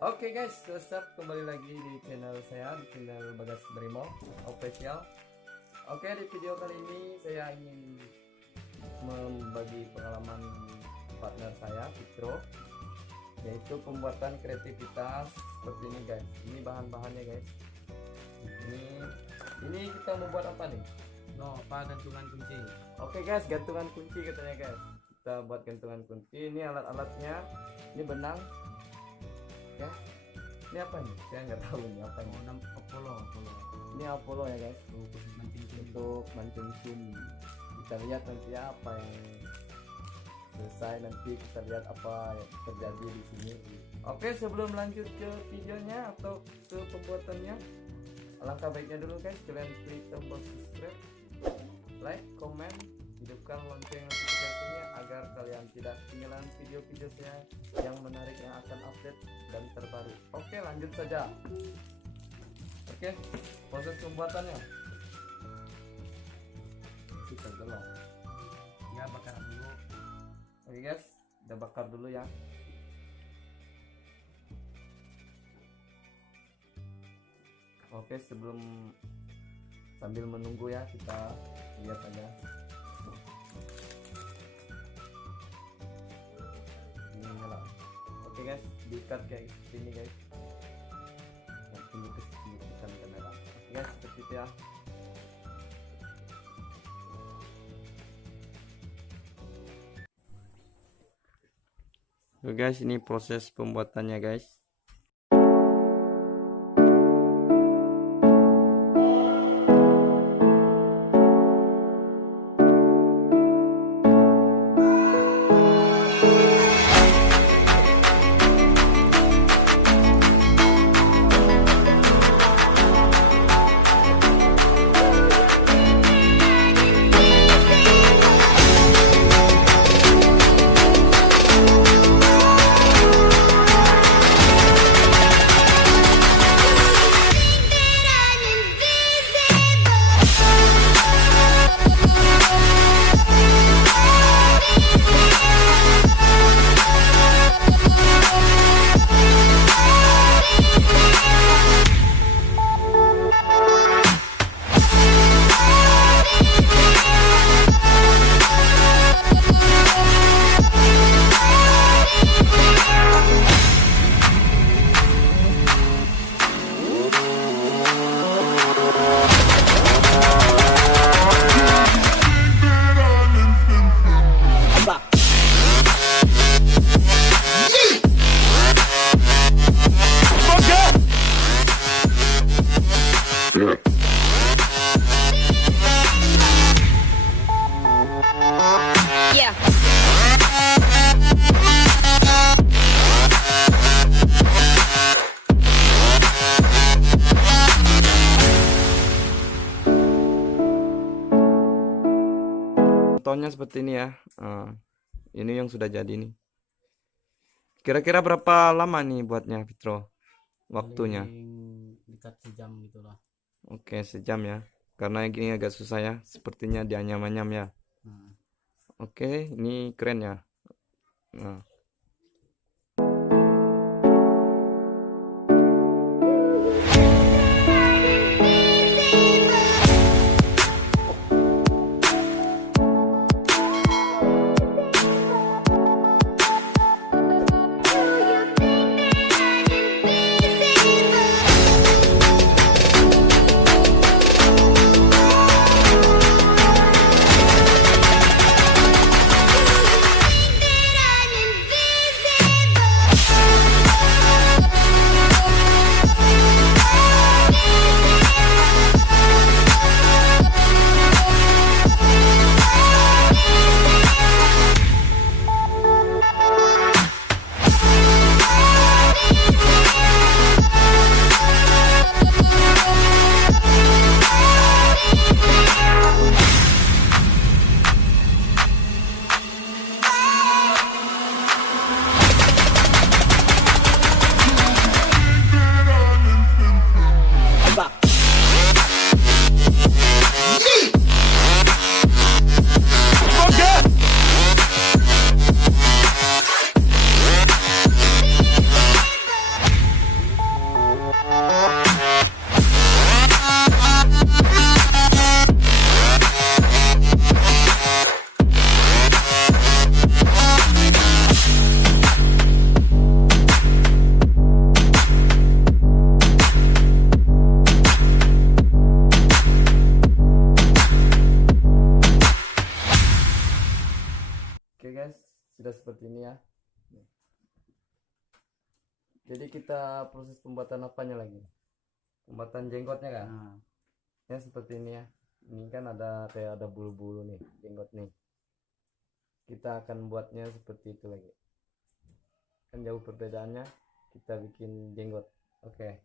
Oke guys, tetap kembali lagi di channel saya, di channel BEKAS official. Oke, di video kali ini saya ingin membagi pengalaman partner saya, Fitro, yaitu pembuatan kreativitas seperti ini guys. Ini bahan-bahannya guys. Ini kita membuat apa nih? Gantungan kunci. Oke guys, gantungan kunci katanya guys. Kita buat gantungan kunci. Ini alat-alatnya. Ini benang. Ya, ini apa nih? Saya nggak tahu ini apa ini. Apolo. Ini Apolo ya guys, untuk mancung cumi. Kita lihat nanti apa yang selesai, nanti kita lihat apa yang terjadi di sini. Oke, sebelum lanjut ke videonya atau ke pembuatannya, alangkah baiknya dulu guys kalian klik tombol subscribe, like, komen, hidupkan lonceng notifikasinya agar kalian tidak ketinggalan video-video saya yang menarik yang akan update dan terbaru. Oke, lanjut saja. Oke, proses pembuatannya. Kita gelap. Ya, bakar dulu. Oke guys, kita bakar dulu ya. Oke, sambil menunggu ya, kita lihat aja. Ini nyala. Oke guys, diikat kayak gini guys. Yang tunjukkan kamera. Oke guys, seperti itu ya. Oke guys, ini proses pembuatannya guys. Contohnya seperti ini ya. Ini yang sudah jadi nih. Kira-kira berapa lama nih buatnya, Fitro? Waktunya? Dekat sejam gitulah. Oke, sejam ya. Karena ini agak susah ya. Sepertinya dianyam-anyam ya. Oke, ini keren ya. Nah. Jadi kita proses pembuatan apanya lagi? Pembuatan jenggotnya kan? Nah, Ya seperti ini ya. Ini kan ada kayak ada bulu-bulu nih, jenggot nih. Kita akan buatnya seperti itu lagi. Kan jauh perbedaannya. Kita bikin jenggot. Oke.